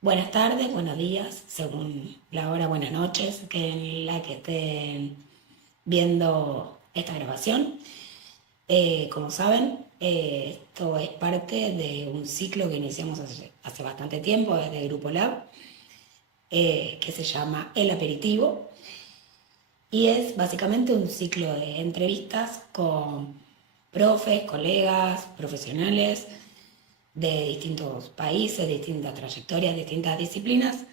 Buenas tardes, buenos días, según la hora, buenas noches, que en la que estén viendo esta grabación. Como saben, esto es parte de un ciclo que iniciamos hace bastante tiempo desde Grupo Lab, que se llama El Aperitivo, y es básicamente un ciclo de entrevistas con profes, colegas, profesionales de distintos países, distintas trayectorias, distintas disciplinas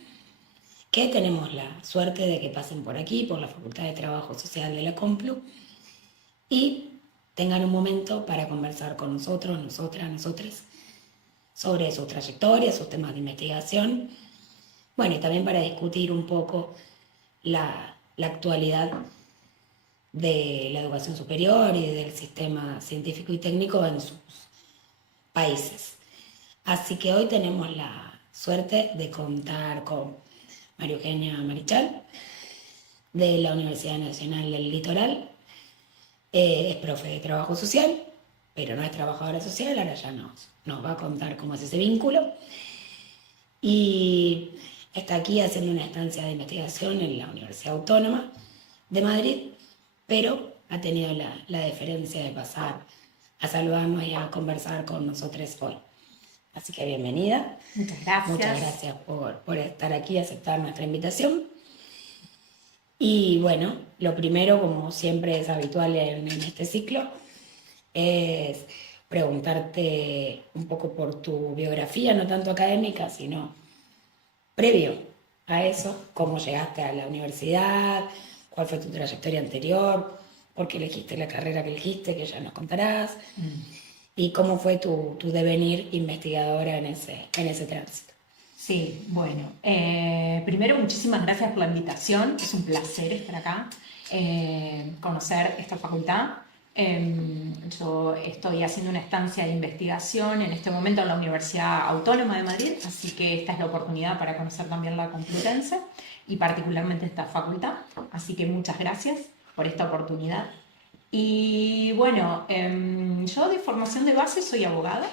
que tenemos la suerte de que pasen por aquí, por la Facultad de Trabajo Social de la Complu, y tengan un momento para conversar con nosotros, nosotras, nosotres, sobre sus trayectorias, sus temas de investigación, bueno, y también para discutir un poco la actualidad de la educación superior y del sistema científico y técnico en sus países. Así que hoy tenemos la suerte de contar con María Eugenia Marichal, de la Universidad Nacional del Litoral. Es profe de trabajo social, pero no es trabajadora social, ahora ya nos va a contar cómo es ese vínculo. Y está aquí haciendo una estancia de investigación en la Universidad Autónoma de Madrid, pero ha tenido la deferencia de pasar a saludarnos y a conversar con nosotros hoy. Así que bienvenida. Muchas Muchas gracias. gracias por estar aquí y aceptar nuestra invitación. Y bueno, lo primero, como siempre es habitual en este ciclo, es preguntarte un poco por tu biografía, no tanto académica, sino previo a eso, cómo llegaste a la universidad, cuál fue tu trayectoria anterior, por qué elegiste la carrera que elegiste, que ya nos contarás, y cómo fue tu devenir investigadora en ese tránsito. Sí, bueno, primero muchísimas gracias por la invitación, es un placer estar acá, conocer esta facultad. Yo estoy haciendo una estancia de investigación en este momento en la Universidad Autónoma de Madrid, así que esta es la oportunidad para conocer también la Complutense y particularmente esta facultad, así que muchas gracias por esta oportunidad. Y bueno, yo de formación de base soy abogada,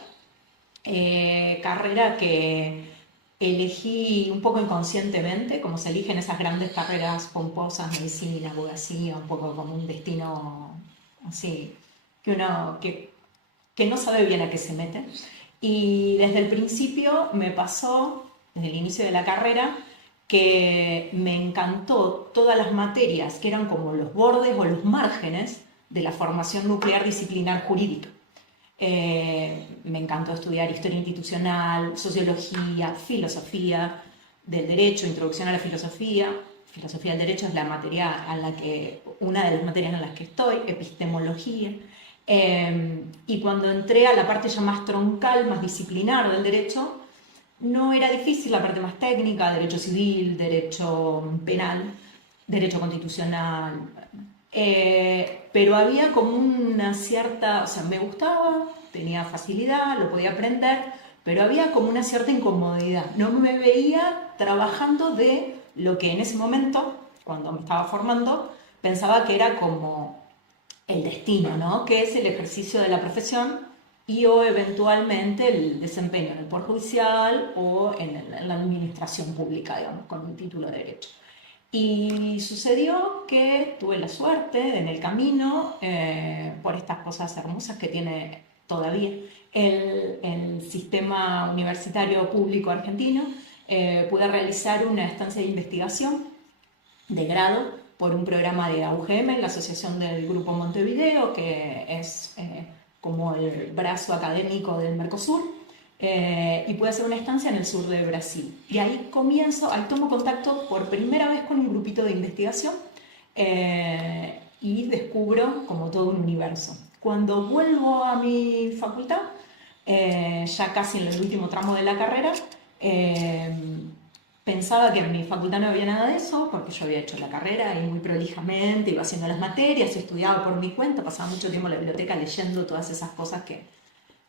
carrera que elegí un poco inconscientemente, como se eligen esas grandes carreras pomposas, medicina, abogacía, un poco como un destino así, que no sabe bien a qué se mete. Y desde el principio me pasó, desde el inicio de la carrera, que me encantó todas las materias que eran como los bordes o los márgenes de la formación nuclear disciplinar jurídica. Me encantó estudiar historia institucional, sociología, filosofía del derecho, introducción a la filosofía. Filosofía del derecho es la materia una de las materias en las que estoy, epistemología. Y cuando entré a la parte ya más troncal, más disciplinar del derecho, no era difícil la parte más técnica, derecho civil, derecho penal, derecho constitucional, pero había como una cierta, o sea, me gustaba, tenía facilidad, lo podía aprender, pero había como una cierta incomodidad. No me veía trabajando de lo que en ese momento, cuando me estaba formando, pensaba que era como el destino, ¿no? Que es el ejercicio de la profesión y o eventualmente el desempeño en el Poder Judicial o en la administración pública, digamos, con un título de derecho. Y sucedió que tuve la suerte en el camino, por estas cosas hermosas que tiene todavía el sistema universitario público argentino, pude realizar una estancia de investigación de grado por un programa de AUGM, la Asociación del Grupo Montevideo, que es como el brazo académico del Mercosur, y pude hacer una estancia en el sur de Brasil. Y ahí ahí tomo contacto por primera vez con un grupito de investigación y descubro como todo un universo. Cuando vuelvo a mi facultad, ya casi en el último tramo de la carrera, eh, pensaba que en mi facultad no había nada de eso, porque yo había hecho la carrera y muy prolijamente, iba haciendo las materias, estudiaba por mi cuenta, pasaba mucho tiempo en la biblioteca leyendo todas esas cosas que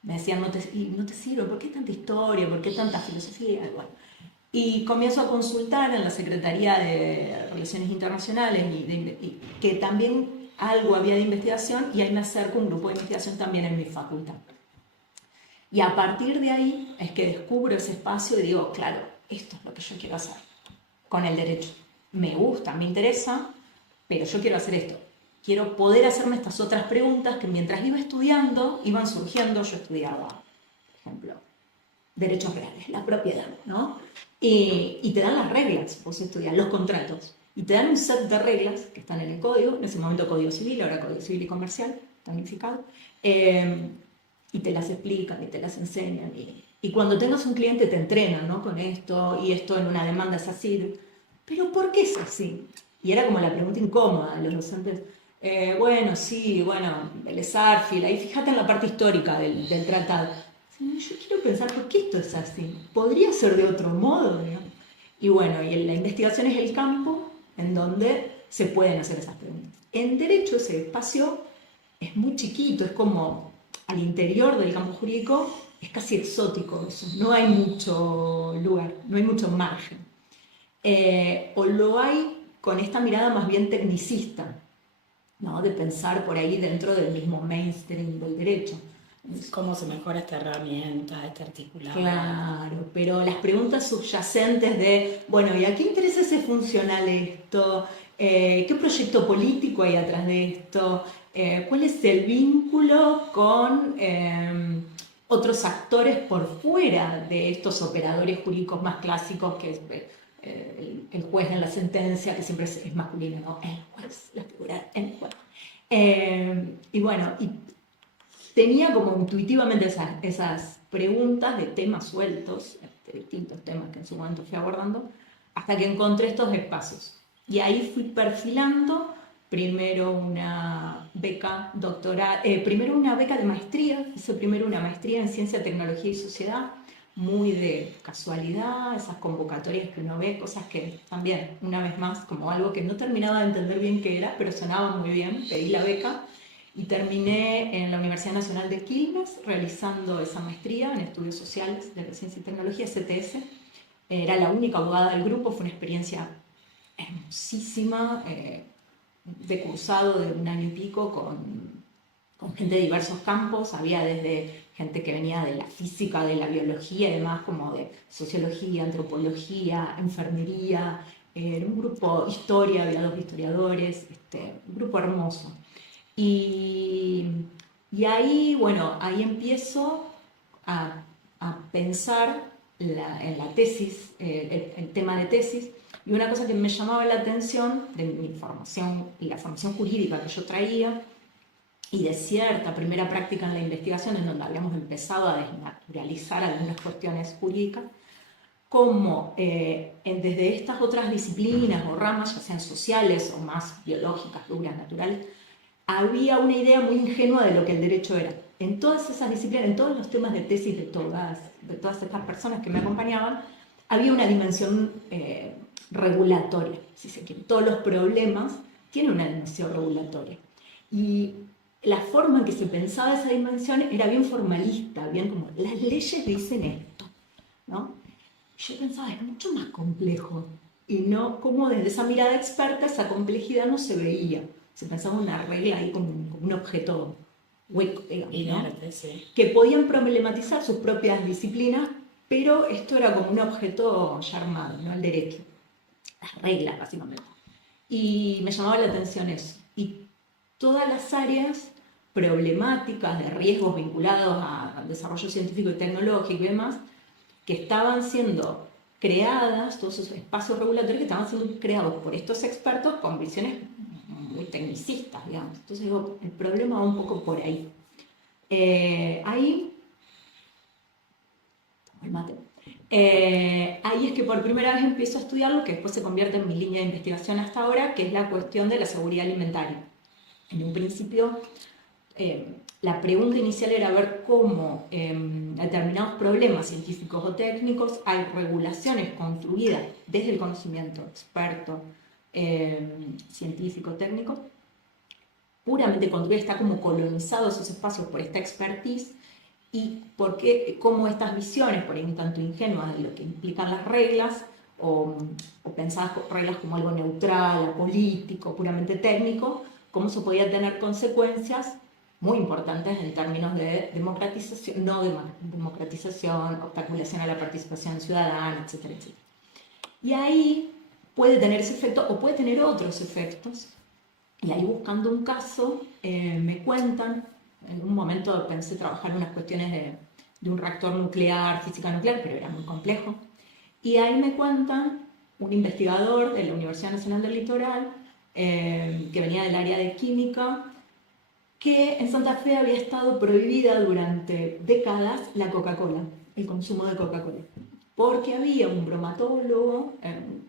me decían, no te sirve, ¿por qué tanta historia? ¿Por qué tanta filosofía? Bueno, y comienzo a consultar en la Secretaría de Relaciones Internacionales y que también algo había de investigación y ahí me acerco a un grupo de investigación también en mi facultad. Y a partir de ahí es que descubro ese espacio y digo, claro, esto es lo que yo quiero hacer con el derecho. Me gusta, me interesa, pero yo quiero hacer esto. Quiero poder hacerme estas otras preguntas que mientras iba estudiando, iban surgiendo. Yo estudiaba, por ejemplo, derechos reales, la propiedad, ¿no? Y te dan las reglas, vos estudias los contratos, y te dan un set de reglas que están en el código, en ese momento Código Civil, ahora Código Civil y Comercial, está unificado, y te las explican y te las enseñan. Y cuando tengas un cliente te entrenan, ¿no? Con esto, y esto en una demanda es así. ¿Pero por qué es así? Y era como la pregunta incómoda de los docentes. Bueno, sí, bueno, el Sarfield, ahí fíjate en la parte histórica del tratado. Yo quiero pensar, ¿por qué esto es así? ¿Podría ser de otro modo? ¿No? Y bueno, y la investigación es el campo en donde se pueden hacer esas preguntas. En derecho ese espacio es muy chiquito, es como al interior del campo jurídico, es casi exótico eso, no hay mucho lugar, no hay mucho margen. O lo hay con esta mirada más bien tecnicista, ¿no? De pensar por ahí dentro del mismo mainstream del derecho. ¿Cómo se mejora esta herramienta, este articulado? Claro, pero las preguntas subyacentes de, bueno, ¿y a qué intereses es funcional esto? ¿Qué proyecto político hay atrás de esto? ¿Cuál es el vínculo con otros actores por fuera de estos operadores jurídicos más clásicos, que es el juez en la sentencia, que siempre es masculino, ¿no? El juez, la figura, el juez. Y bueno, y tenía como intuitivamente esas preguntas de temas sueltos, de distintos temas que en su momento fui abordando, hasta que encontré estos espacios. Y ahí fui perfilando primero una beca doctoral, primero una beca de maestría, hice primero una maestría en Ciencia, Tecnología y Sociedad, muy de casualidad, esas convocatorias que uno ve, cosas que también, una vez más, como algo que no terminaba de entender bien qué era, pero sonaba muy bien, pedí la beca. Y terminé en la Universidad Nacional de Quilmes realizando esa maestría en Estudios Sociales de la Ciencia y Tecnología, CTS. Era la única abogada del grupo, fue una experiencia hermosísima, de cursado de 1 año y pico con gente de diversos campos. Había desde gente que venía de la física, de la biología y demás, como de sociología, antropología, enfermería, un grupo, historia, había 2 historiadores, un grupo hermoso. Y ahí, bueno, ahí empiezo a pensar en la tesis, el tema de tesis, y una cosa que me llamaba la atención de mi formación y la formación jurídica que yo traía, y de cierta primera práctica en la investigación, en donde habíamos empezado a desnaturalizar algunas cuestiones jurídicas, cómo desde estas otras disciplinas o ramas, ya sean sociales o más biológicas, duras, naturales, había una idea muy ingenua de lo que el derecho era. En todas esas disciplinas, en todos los temas de tesis de todas estas personas que me acompañaban, había una dimensión regulatoria, si se quiere. Todos los problemas tienen una dimensión regulatoria. Y la forma en que se pensaba esa dimensión era bien formalista, bien como, las leyes dicen esto, ¿no? Yo pensaba, es mucho más complejo. Y no, como desde esa mirada experta, esa complejidad no se veía. Se pensaba una regla ahí como un objeto hueco, digamos, Inerte, ¿no? sí. Que podían problematizar sus propias disciplinas, pero esto era como un objeto ya armado, ¿no? El derecho, las reglas, básicamente. Y me llamaba la atención eso. Y todas las áreas problemáticas de riesgos vinculados al desarrollo científico y tecnológico y demás, que estaban siendo creadas, todos esos espacios regulatorios que estaban siendo creados por estos expertos con visiones muy tecnicistas, digamos. Entonces digo, el problema va un poco por ahí. Ahí es que por primera vez empiezo a estudiar lo que después se convierte en mi línea de investigación hasta ahora, que es la cuestión de la seguridad alimentaria. En un principio, la pregunta inicial era ver cómo determinados problemas científicos o técnicos hay regulaciones construidas desde el conocimiento experto, científico, técnico, puramente construida, está como colonizado esos espacios por esta expertise, y cómo estas visiones, por ahí un tanto ingenuas de lo que implican las reglas, o pensadas reglas como algo neutral, apolítico, puramente técnico, cómo eso podía tener consecuencias muy importantes en términos de democratización, no democratización, obstaculación a la participación ciudadana, etcétera, etcétera. Y ahí puede tener ese efecto o puede tener otros efectos. Y ahí buscando un caso, me cuentan, en un momento pensé trabajar en unas cuestiones de un reactor nuclear, física nuclear, pero era muy complejo. Y ahí me cuentan un investigador de la Universidad Nacional del Litoral, que venía del área de química, que en Santa Fe había estado prohibida durante décadas la Coca-Cola, el consumo de Coca-Cola, porque había un bromatólogo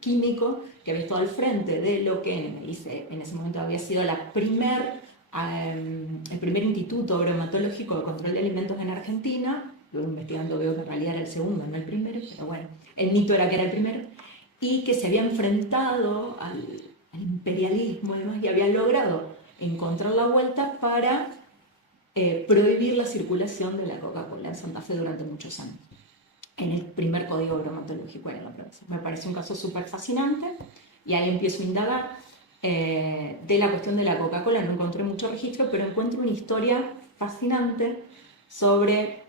químico que había estado al frente de lo que me dice, en ese momento había sido el primer instituto bromatológico de control de alimentos en Argentina. Luego investigando veo que en realidad era el segundo, no el primero, pero bueno, el mito era que era el primero, y que se había enfrentado al imperialismo y demás, y había logrado encontrar la vuelta para prohibir la circulación de la Coca-Cola en Santa Fe durante muchos años, en el primer código bromatológico en la provincia. Me parece un caso súper fascinante y ahí empiezo a indagar de la cuestión de la Coca-Cola. No encontré mucho registro, pero encuentro una historia fascinante sobre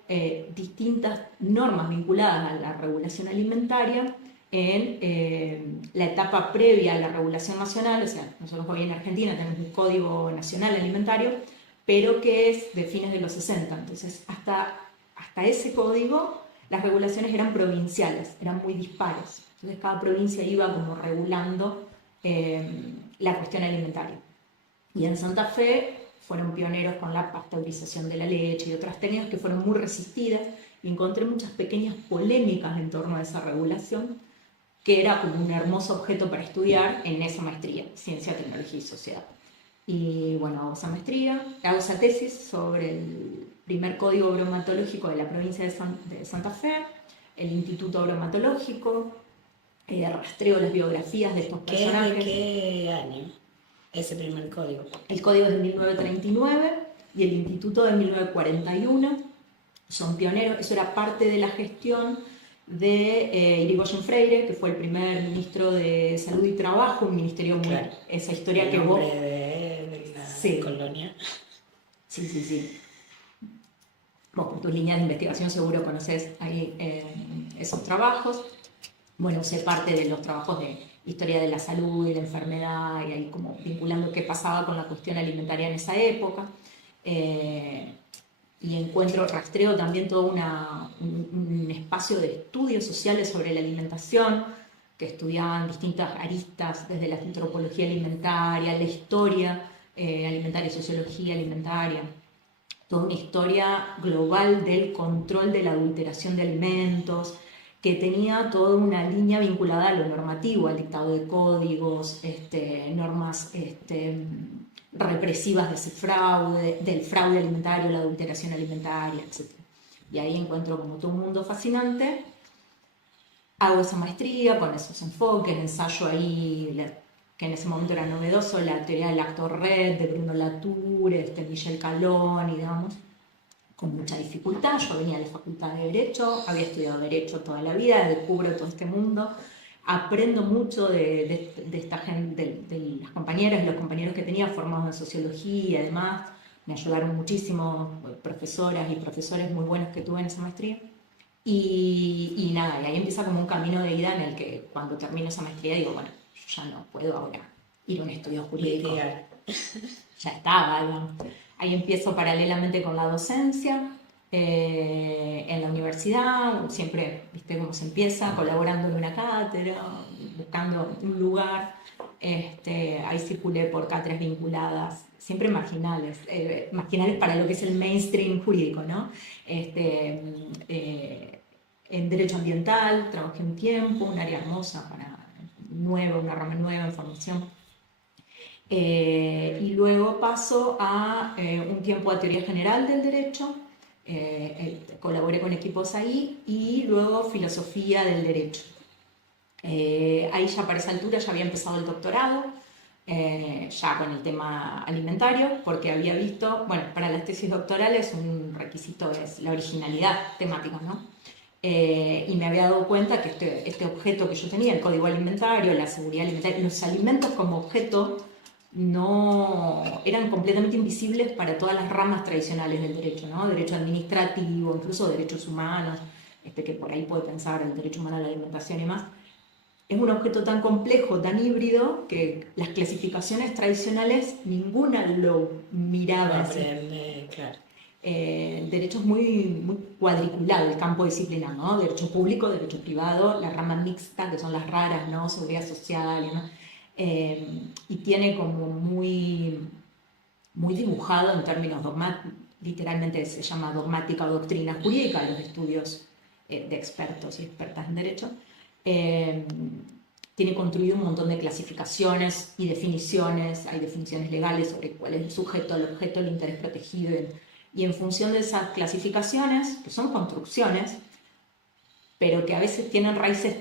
distintas normas vinculadas a la regulación alimentaria en la etapa previa a la regulación nacional. O sea, nosotros hoy en Argentina tenemos un Código Nacional Alimentario, pero que es de fines de los 60. Entonces, hasta ese código, las regulaciones eran provinciales, eran muy dispares. Entonces, cada provincia iba como regulando la cuestión alimentaria. Y en Santa Fe fueron pioneros con la pasteurización de la leche y otras técnicas que fueron muy resistidas, y encontré muchas pequeñas polémicas en torno a esa regulación, que era como un hermoso objeto para estudiar en esa maestría, Ciencia, Tecnología y Sociedad. Y bueno, hago esa maestría, hago esa tesis sobre el primer código bromatológico de la provincia de Santa Fe, el Instituto Bromatológico, rastreo las biografías de estos personajes. ¿De qué año ese primer código? El código es de 1939 y el Instituto de 1941. Son pioneros, eso era parte de la gestión de Irigoyen Freire, que fue el primer ministro de Salud y Trabajo, un ministerio muy... Claro. Esa historia el que vos... de la Sí. colonia. Sí. Vos por tus líneas de investigación seguro conocés ahí esos trabajos. Bueno, sé parte de los trabajos de historia de la salud y la enfermedad, y ahí como vinculando qué pasaba con la cuestión alimentaria en esa época. Y rastreo también todo un espacio de estudios sociales sobre la alimentación, que estudiaban distintas aristas, desde la antropología alimentaria, la historia alimentaria, sociología alimentaria, toda una historia global del control de la adulteración de alimentos, que tenía toda una línea vinculada a lo normativo, al dictado de códigos, normas represivas de ese fraude, del fraude alimentario, la adulteración alimentaria, etc. Y ahí encuentro como todo un mundo fascinante. Hago esa maestría con esos enfoques, ensayo ahí, que en ese momento era novedoso, la teoría del actor red de Bruno Latour, Michel Calón, y digamos, con mucha dificultad. Yo venía de la Facultad de Derecho, había estudiado Derecho toda la vida, descubro todo este mundo, aprendo mucho de esta gente, de las compañeras y los compañeros que tenía formados en Sociología, además, me ayudaron muchísimo, profesoras y profesores muy buenos que tuve en esa maestría. Y nada, y ahí empieza como un camino de ida en el que cuando termino esa maestría digo, bueno, yo ya no puedo ahora ir a un estudio jurídico. Ya estaba, digamos. Ahí empiezo paralelamente con la docencia en la universidad, siempre, viste cómo se empieza, colaborando en una cátedra, buscando un lugar. Ahí circulé por cátedras vinculadas, siempre marginales, marginales para lo que es el mainstream jurídico, ¿no? En Derecho Ambiental trabajé un tiempo, un área hermosa una rama nueva en formación. Y luego paso a un tiempo a Teoría General del Derecho, colaboré con equipos ahí, y luego Filosofía del Derecho. Ahí ya para esa altura ya había empezado el doctorado, ya con el tema alimentario, porque había visto, bueno, para las tesis doctorales un requisito es la originalidad temática, ¿no? Y me había dado cuenta que este objeto que yo tenía, el código alimentario, la seguridad alimentaria, los alimentos como objeto no eran completamente invisibles para todas las ramas tradicionales del derecho, ¿no? Derecho administrativo, incluso derechos humanos, que por ahí puede pensar el derecho humano a la alimentación y más. Es un objeto tan complejo, tan híbrido, que las clasificaciones tradicionales ninguna lo miraba así. Claro. El derecho es muy cuadriculado, el campo disciplinar, ¿no? Derecho público, derecho privado, la rama mixta, que son las raras, ¿no? Seguridad social, ¿no? Y tiene como muy dibujado en términos dogmáticos, literalmente se llama dogmática o doctrina jurídica, los estudios de expertos y expertas en derecho. Tiene construido un montón de clasificaciones y definiciones, hay definiciones legales sobre cuál es el sujeto, el objeto, el interés protegido, y en función de esas clasificaciones, que son construcciones, pero que a veces tienen raíces,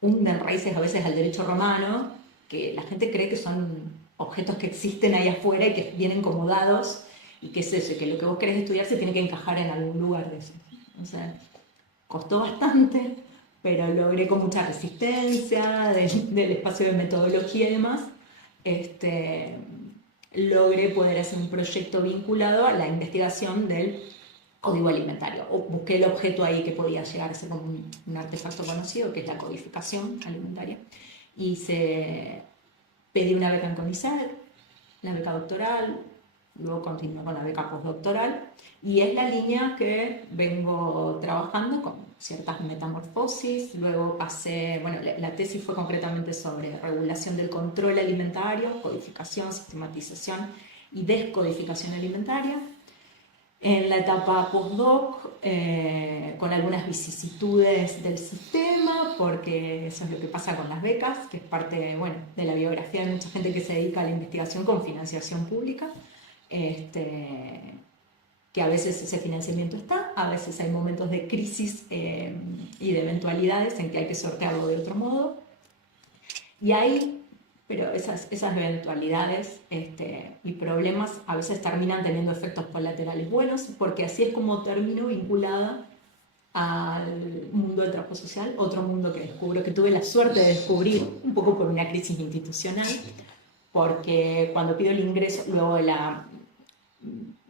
hunden raíces a veces al derecho romano, que la gente cree que son objetos que existen ahí afuera y que vienen como dados, y que es eso, que lo que vos querés estudiar se tiene que encajar en algún lugar de eso. O sea, costó bastante, pero logré con mucha resistencia del espacio de metodología y demás, logré poder hacer un proyecto vinculado a la investigación del código alimentario. O busqué el objeto ahí que podía llegar a ser como un artefacto conocido, que es la codificación alimentaria. Y pedí una beca en CONICET, la beca doctoral, luego continué con la beca postdoctoral, y es la línea que vengo trabajando con ciertas metamorfosis. Luego pasé, bueno, la tesis fue concretamente sobre regulación del control alimentario, codificación, sistematización y descodificación alimentaria. En la etapa postdoc, con algunas vicisitudes del sistema, porque eso es lo que pasa con las becas, que es parte, bueno, de la biografía de mucha gente que se dedica a la investigación con financiación pública, que a veces ese financiamiento está, a veces hay momentos de crisis y de eventualidades en que hay que sortearlo de otro modo. Y ahí, pero esas eventualidades y problemas a veces terminan teniendo efectos colaterales buenos, porque así es como termino vinculada al mundo del trabajo social, otro mundo que descubro, que tuve la suerte de descubrir un poco por una crisis institucional, porque cuando pido el ingreso, luego de la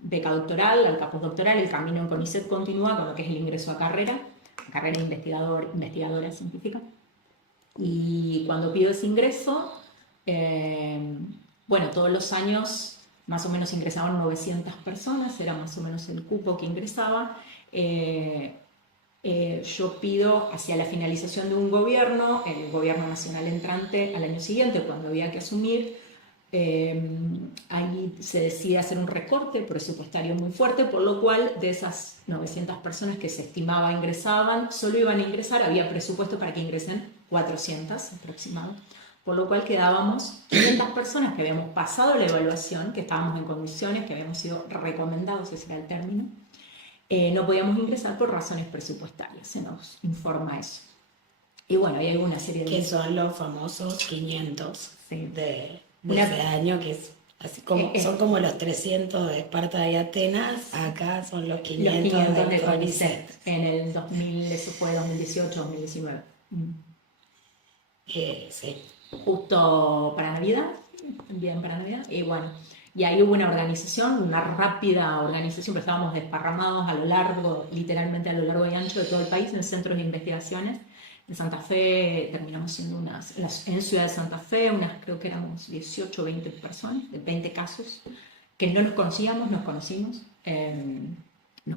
beca doctoral, la postdoctoral, el camino en CONICET continúa con lo que es el ingreso a carrera investigadora científica. Y cuando pido ese ingreso, bueno, todos los años más o menos ingresaban 900 personas, era más o menos el cupo que ingresaba. Yo pido hacia la finalización de un gobierno, el gobierno nacional entrante al año siguiente, cuando había que asumir, ahí se decide hacer un recorte presupuestario muy fuerte, por lo cual de esas 900 personas que se estimaba ingresaban, solo iban a ingresar, había presupuesto para que ingresen 400 aproximadamente, por lo cual quedábamos 500 personas que habíamos pasado la evaluación, que estábamos en condiciones, que habíamos sido recomendados, ese era el término. No podíamos ingresar por razones presupuestarias, se nos informa eso. Y bueno, hay alguna serie de... Que son los famosos 500 sí. de ese año, que es así como, son como los 300 de Esparta y Atenas, acá son los 500 de CONICET. En el 2000, eso fue 2018, 2019. Sí. Justo para Navidad, bien para Navidad, y bueno, y ahí hubo una organización, una rápida organización, pero estábamos desparramados a lo largo, literalmente a lo largo y ancho de todo el país, en centros de investigaciones. En Santa Fe terminamos siendo en Ciudad de Santa Fe, creo que éramos 18 o 20 personas, de 20 casos, que no nos conocíamos, nos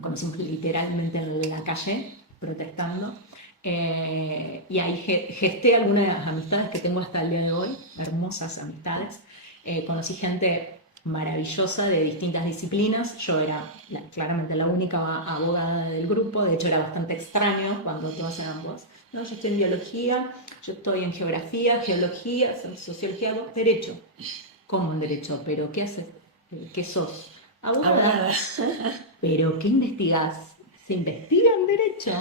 conocimos literalmente en la calle, protestando. Y ahí gesté algunas amistades que tengo hasta el día de hoy, hermosas amistades. Conocí gente maravillosa de distintas disciplinas. Yo era claramente la única abogada del grupo, de hecho era bastante extraño cuando todos eran vos. No, yo estoy en biología, yo estoy en geografía, geología, sociología, derecho. ¿Cómo en derecho? ¿Pero qué haces? ¿Qué sos? Abogada. ¿Pero qué investigás? ¿Se investiga en derecho?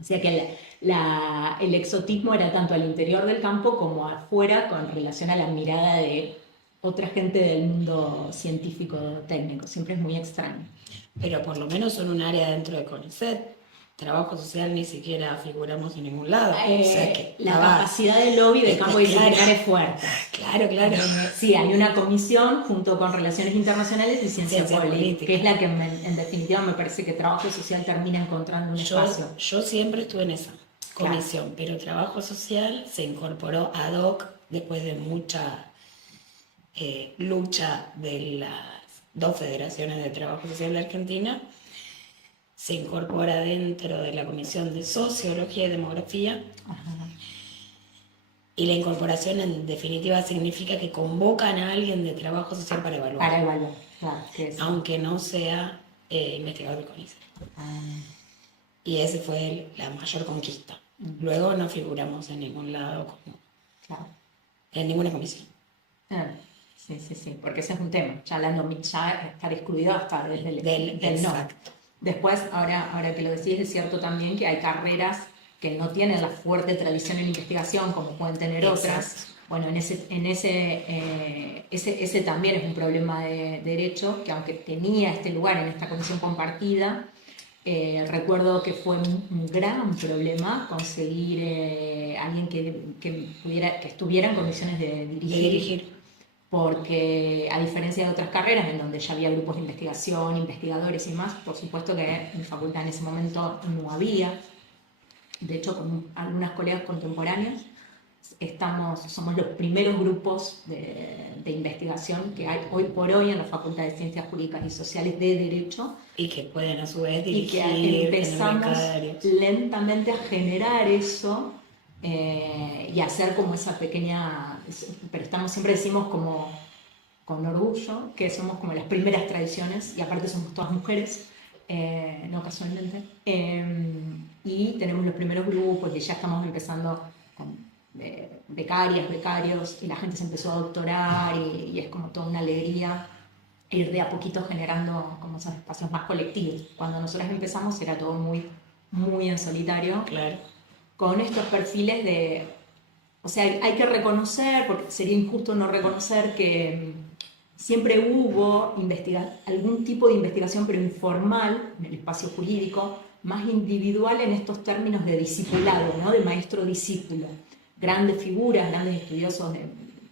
O sea que el exotismo era tanto al interior del campo como afuera con relación a la mirada de otra gente del mundo científico técnico. Siempre es muy extraño. Pero por lo menos son un área dentro de CONICET. trabajo social ni siquiera figuramos en ningún lado. O sea que La capacidad de lobby de campo disciplinar es fuerte. Claro, claro. Sí, hay una comisión junto con Relaciones Internacionales y Ciencia Política, que es la que en definitiva me parece que trabajo social termina encontrando un espacio. Yo siempre estuve en esa comisión, claro, pero trabajo social se incorporó ad hoc después de mucha lucha de las dos federaciones de trabajo social de Argentina. Se incorpora dentro de la Comisión de Sociología y Demografía. Ajá. Y la incorporación en definitiva significa que convocan a alguien de trabajo social para evaluar. Para evaluar, claro. Aunque no sea investigador de CONICET. Y esa fue la mayor conquista. Luego no figuramos en ningún lado, claro, en ninguna comisión. Sí, porque ese es un tema. Ya estar excluido hasta desde del no. Después, ahora que lo decís, es cierto también que hay carreras que no tienen la fuerte tradición en investigación como pueden tener otras. Bueno, ese también es un problema de derecho, que aunque tenía este lugar en esta comisión compartida, recuerdo que fue un gran problema conseguir alguien que estuviera en condiciones de dirigir. Porque a diferencia de otras carreras en donde ya había grupos de investigación, investigadores y más, por supuesto que en mi facultad en ese momento no había. De hecho, con algunas colegas contemporáneas, somos los primeros grupos de investigación que hay hoy por hoy en la Facultad de Ciencias Jurídicas y Sociales de Derecho. Y que pueden a su vez dirigir. Y que empezamos lentamente a generar eso. Y hacer como esa pequeña, pero siempre decimos como con orgullo que somos como las primeras tradiciones, y aparte somos todas mujeres, no casualmente, y tenemos los primeros grupos y ya estamos empezando con becarios, y la gente se empezó a doctorar y es como toda una alegría ir de a poquito generando como esos espacios más colectivos. Cuando nosotras empezamos era todo muy, muy en solitario. Claro. Con estos perfiles o sea, hay que reconocer, porque sería injusto no reconocer que siempre hubo algún tipo de investigación, pero informal, en el espacio jurídico, más individual en estos términos de discipulado, ¿no? De maestro-discípulo. Grandes figuras, grandes estudiosos de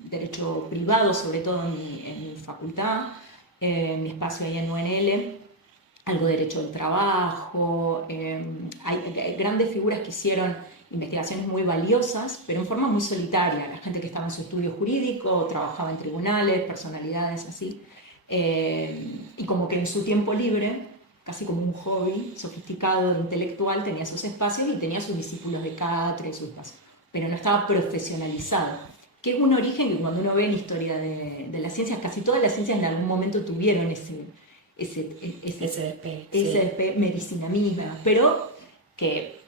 derecho privado, sobre todo en mi facultad, en mi espacio ahí en UNL, algo de derecho del trabajo. Hay grandes figuras que hicieron investigaciones muy valiosas, pero en forma muy solitaria. La gente que estaba en su estudio jurídico, trabajaba en tribunales, personalidades así, y como que en su tiempo libre, casi como un hobby sofisticado, intelectual, tenía sus espacios y tenía sus discípulos de cátedra y sus espacios, pero no estaba profesionalizado, que es un origen que cuando uno ve en la historia de las ciencias, casi todas las ciencias en algún momento tuvieron ese despegue, medicina misma, pero que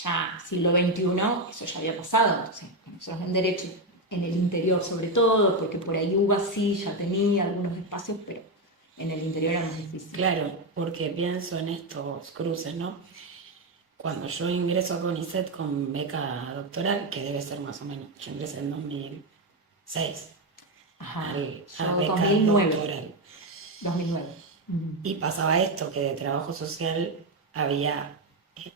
ya siglo XXI, eso ya había pasado. Entonces, nosotros en Derecho, en el interior sobre todo, porque por ahí UBA sí ya tenía algunos espacios, pero en el interior era más difícil. Claro, porque pienso en estos cruces, ¿no? Cuando yo ingreso a CONICET con beca doctoral, que debe ser más o menos, yo ingresé en 2006. Ajá, a beca 2009. Doctoral. 2009. Y pasaba esto, que de trabajo social había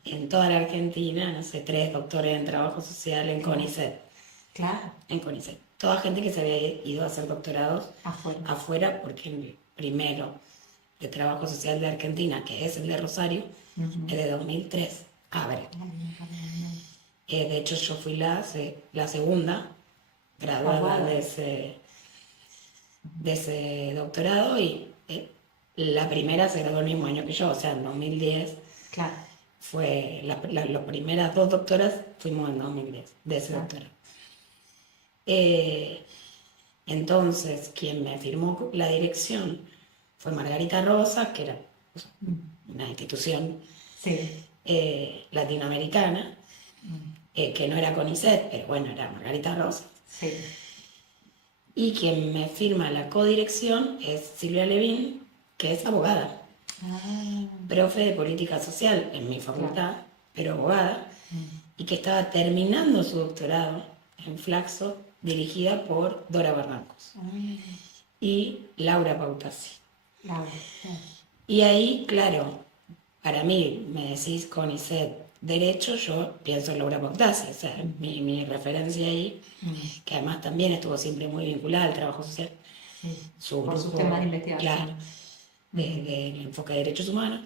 en toda la Argentina, no sé, 3 doctores en trabajo social en CONICET. Claro. En CONICET. Toda gente que se había ido a hacer doctorados afuera, porque el primero de trabajo social de Argentina, que es el de Rosario, es de 2003. De hecho, yo fui la segunda graduada de ese doctorado, y la primera se graduó el mismo año que yo, o sea, en 2010. Claro. Fue las primeras 2 doctoras fuimos en 2010 de ese doctorado. Entonces, quien me firmó la dirección fue Margarita Rosa, que era una institución latinoamericana, que no era CONICET, pero bueno, era Margarita Rosa. Sí. Y quien me firma la codirección es Silvia Levín, que es abogada. Profe de política social en mi facultad, pero abogada, y que estaba terminando su doctorado en Flaxo, dirigida por Dora Barrancos y Laura Pautasi. Y ahí, claro, para mí, me decís CONICET Derecho, yo pienso en Laura Montasi, o sea, mi referencia ahí, que además también estuvo siempre muy vinculada al trabajo social, Sí, su por sus grupo, temas de claro, investigación. del enfoque de derechos humanos.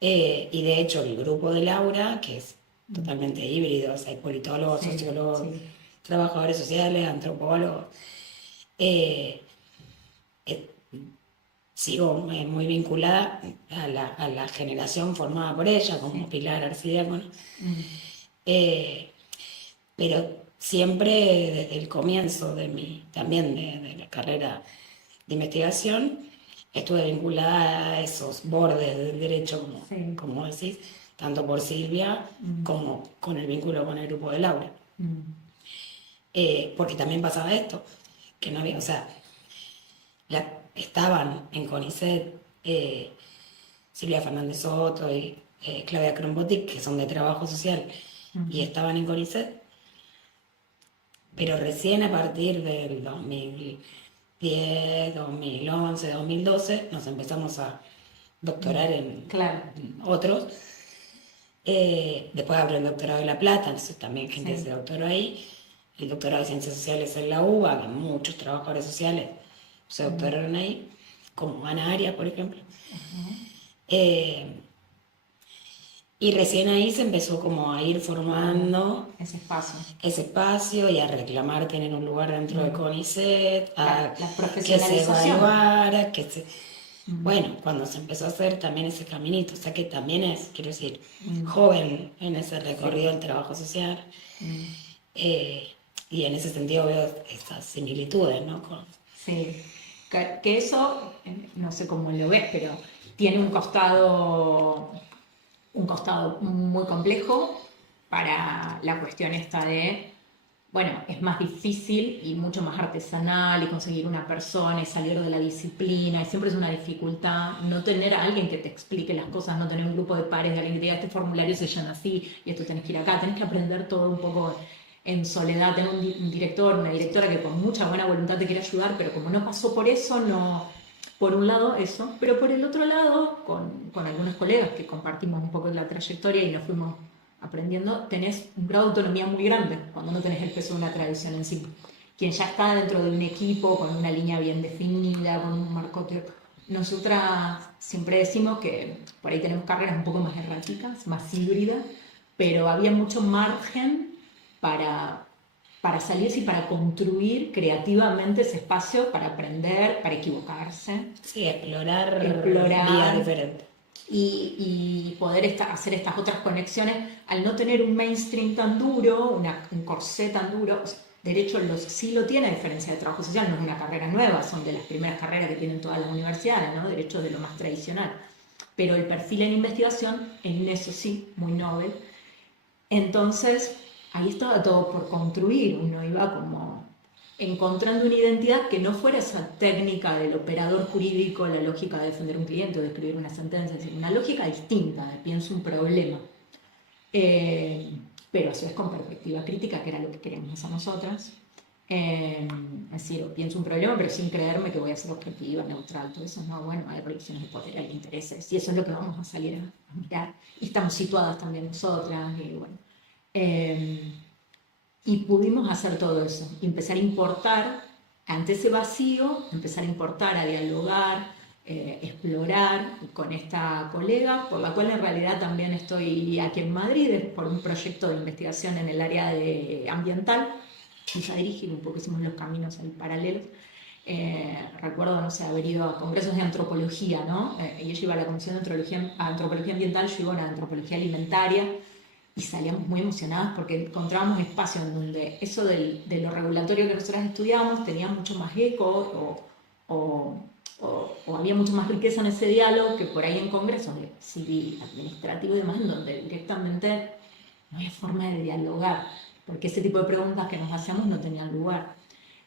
Y de hecho, el grupo de Laura, que es totalmente híbrido, o sea, hay politólogos, Sí, sociólogos, sí, trabajadores sociales, antropólogos. eh, eh, Sigo muy vinculada a la generación formada por ella, como sí. Pilar Arcidiácono, Mm, eh, pero siempre desde el comienzo también de la carrera de investigación, estuve vinculada a esos bordes del derecho, sí. como decís, tanto por Silvia Mm, como con el vínculo con el grupo de Laura. mm, Porque también pasaba esto, que no había, o sea, estaban en CONICET Silvia Fernández Soto y Claudia Crombotti, que son de trabajo social y mm. estaban en CONICET, pero recién a partir del 2010, 2011, 2012 nos empezamos a doctorar en Claro, otros. Después abrió el doctorado de La Plata, entonces también gente se sí. doctoró ahí. El doctorado de Ciencias Sociales en la UBA, que muchos trabajadores sociales se Mm, doctoraron ahí, como Ana Arias, por ejemplo. ajá. Eh, y recién ahí se empezó como a ir Formando formando ese espacio. ese espacio y a reclamar tener un lugar dentro de Mm, CONICET, claro, a la que se profesionalización. evaluara, que se... Mm, Bueno, cuando se empezó a hacer también ese caminito, o sea que también es, quiero decir, mm, joven en ese recorrido sí. del trabajo social, Mm. eh, y en ese sentido veo esas similitudes, ¿no? Sí, que eso, no sé cómo lo ves, pero tiene un costado muy complejo para la cuestión esta de, bueno, es más difícil y mucho más artesanal y conseguir una persona y salir de la disciplina, y siempre es una dificultad no tener a alguien que te explique las cosas, no tener un grupo de pares de alguien que te diga este formulario se llama así y esto tenés que ir acá, tenés que aprender todo un poco en soledad, tener un director, una directora que con mucha buena voluntad te quiere ayudar, pero como no pasó por eso, no, por un lado eso, pero por el otro lado, con algunos colegas que compartimos un poco la trayectoria y nos fuimos aprendiendo, tenés un grado de autonomía muy grande cuando no tenés el peso de una tradición encima. Quien ya está dentro de un equipo, con una línea bien definida, con un marco teórico. Nosotras siempre decimos que por ahí tenemos carreras un poco más erráticas, más híbridas, pero había mucho margen para, para salirse y para construir creativamente ese espacio para aprender, para equivocarse, Sí, explorar vías explorar diferentes. y poder hacer estas otras conexiones al no tener un mainstream tan duro, un corsé tan duro. O sea, derecho sí lo tiene, a diferencia de trabajo social, no es una carrera nueva, son de las primeras carreras que tienen todas las universidades, ¿no? Derecho es de lo más tradicional. Pero el perfil en investigación, en eso sí, muy novel. Entonces, ahí estaba todo por construir, uno iba como encontrando una identidad que no fuera esa técnica del operador jurídico, la lógica de defender un cliente o de escribir una sentencia, es decir, una lógica distinta, de pienso un problema, eh, pero a su vez con perspectiva crítica, que era lo que queríamos hacer nosotras. Es decir, pienso un problema, pero sin creerme que voy a ser objetiva, neutral, todo eso no, bueno, hay relaciones de poder, hay intereses, y eso es lo que vamos a salir a mirar. Y estamos situadas también nosotras, y bueno. Eh, y pudimos hacer todo eso, y empezar a importar, ante ese vacío, empezar a importar, a dialogar, explorar con esta colega, por la cual en realidad también estoy aquí en Madrid, por un proyecto de investigación en el área ambiental, ella dirige un poco, hicimos los caminos ahí paralelos. Recuerdo, no sé, haber ido a congresos de antropología, ¿no? Y ella iba a la Comisión de Antropología Ambiental, yo iba a la Antropología Alimentaria, y salíamos muy emocionadas porque encontrábamos espacios en donde eso de lo regulatorio que nosotras estudiábamos tenía mucho más eco o, o había mucho más riqueza en ese diálogo que por ahí en congresos de civil, administrativo y demás, en donde directamente no había forma de dialogar, porque ese tipo de preguntas que nos hacíamos no tenían lugar.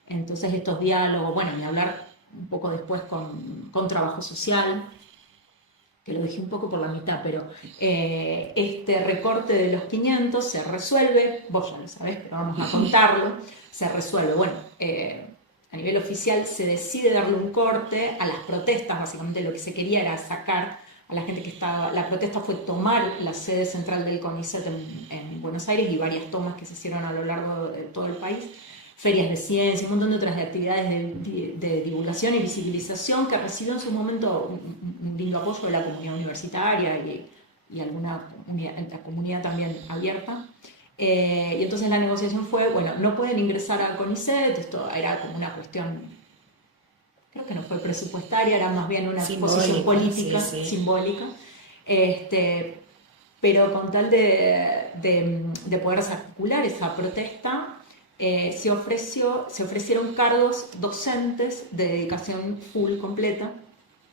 Entonces estos diálogos, bueno, ni hablar un poco después con trabajo social, que lo dejé un poco por la mitad, pero este recorte de los 500 se resuelve, vos ya lo sabés, pero vamos a contarlo, se resuelve. Bueno, a nivel oficial se decide darle un corte a las protestas, básicamente lo que se quería era sacar a la gente que estaba, la protesta fue tomar la sede central del CONICET en Buenos Aires y varias tomas que se hicieron a lo largo de todo el país, ferias de ciencia, un montón de otras actividades de divulgación y visibilización que recibió en su momento un lindo apoyo de la comunidad universitaria y alguna comunidad, la comunidad también abierta. Y entonces la negociación fue, bueno, no pueden ingresar al CONICET, esto era como una cuestión, creo que no fue presupuestaria, era más bien una posición política, sí. Simbólica, pero con tal de poder articular esa protesta, se ofrecieron cargos docentes de dedicación full completa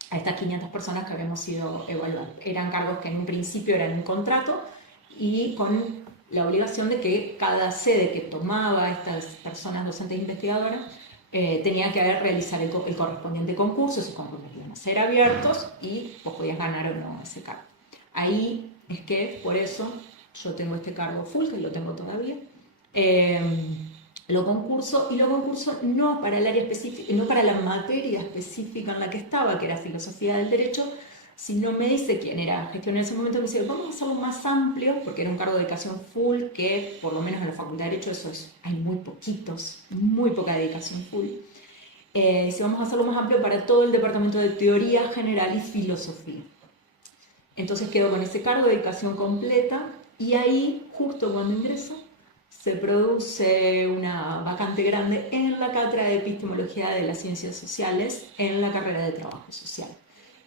a estas 500 personas que habíamos sido evaluadas. Eran cargos que en un principio eran un contrato y con la obligación de que cada sede que tomaba a estas personas docentes e investigadoras tenía que realizar el correspondiente concurso, esos concursos iban a ser abiertos y vos podías ganar o no ese cargo. Ahí es que, por eso, yo tengo este cargo full, que lo tengo todavía, lo concurso no para el área específica, no para la materia específica en la que estaba, que era filosofía del derecho, sino me dice quién era gestión en ese momento, me dice, vamos a hacerlo más amplio, porque era un cargo de dedicación full, que por lo menos en la Facultad de Derecho hay muy poca dedicación full. Dice, vamos a hacerlo más amplio para todo el departamento de teoría general y filosofía. Entonces quedo con ese cargo de dedicación completa, y ahí, justo cuando ingreso, se produce una vacante grande en la cátedra de epistemología de las ciencias sociales, en la carrera de trabajo social.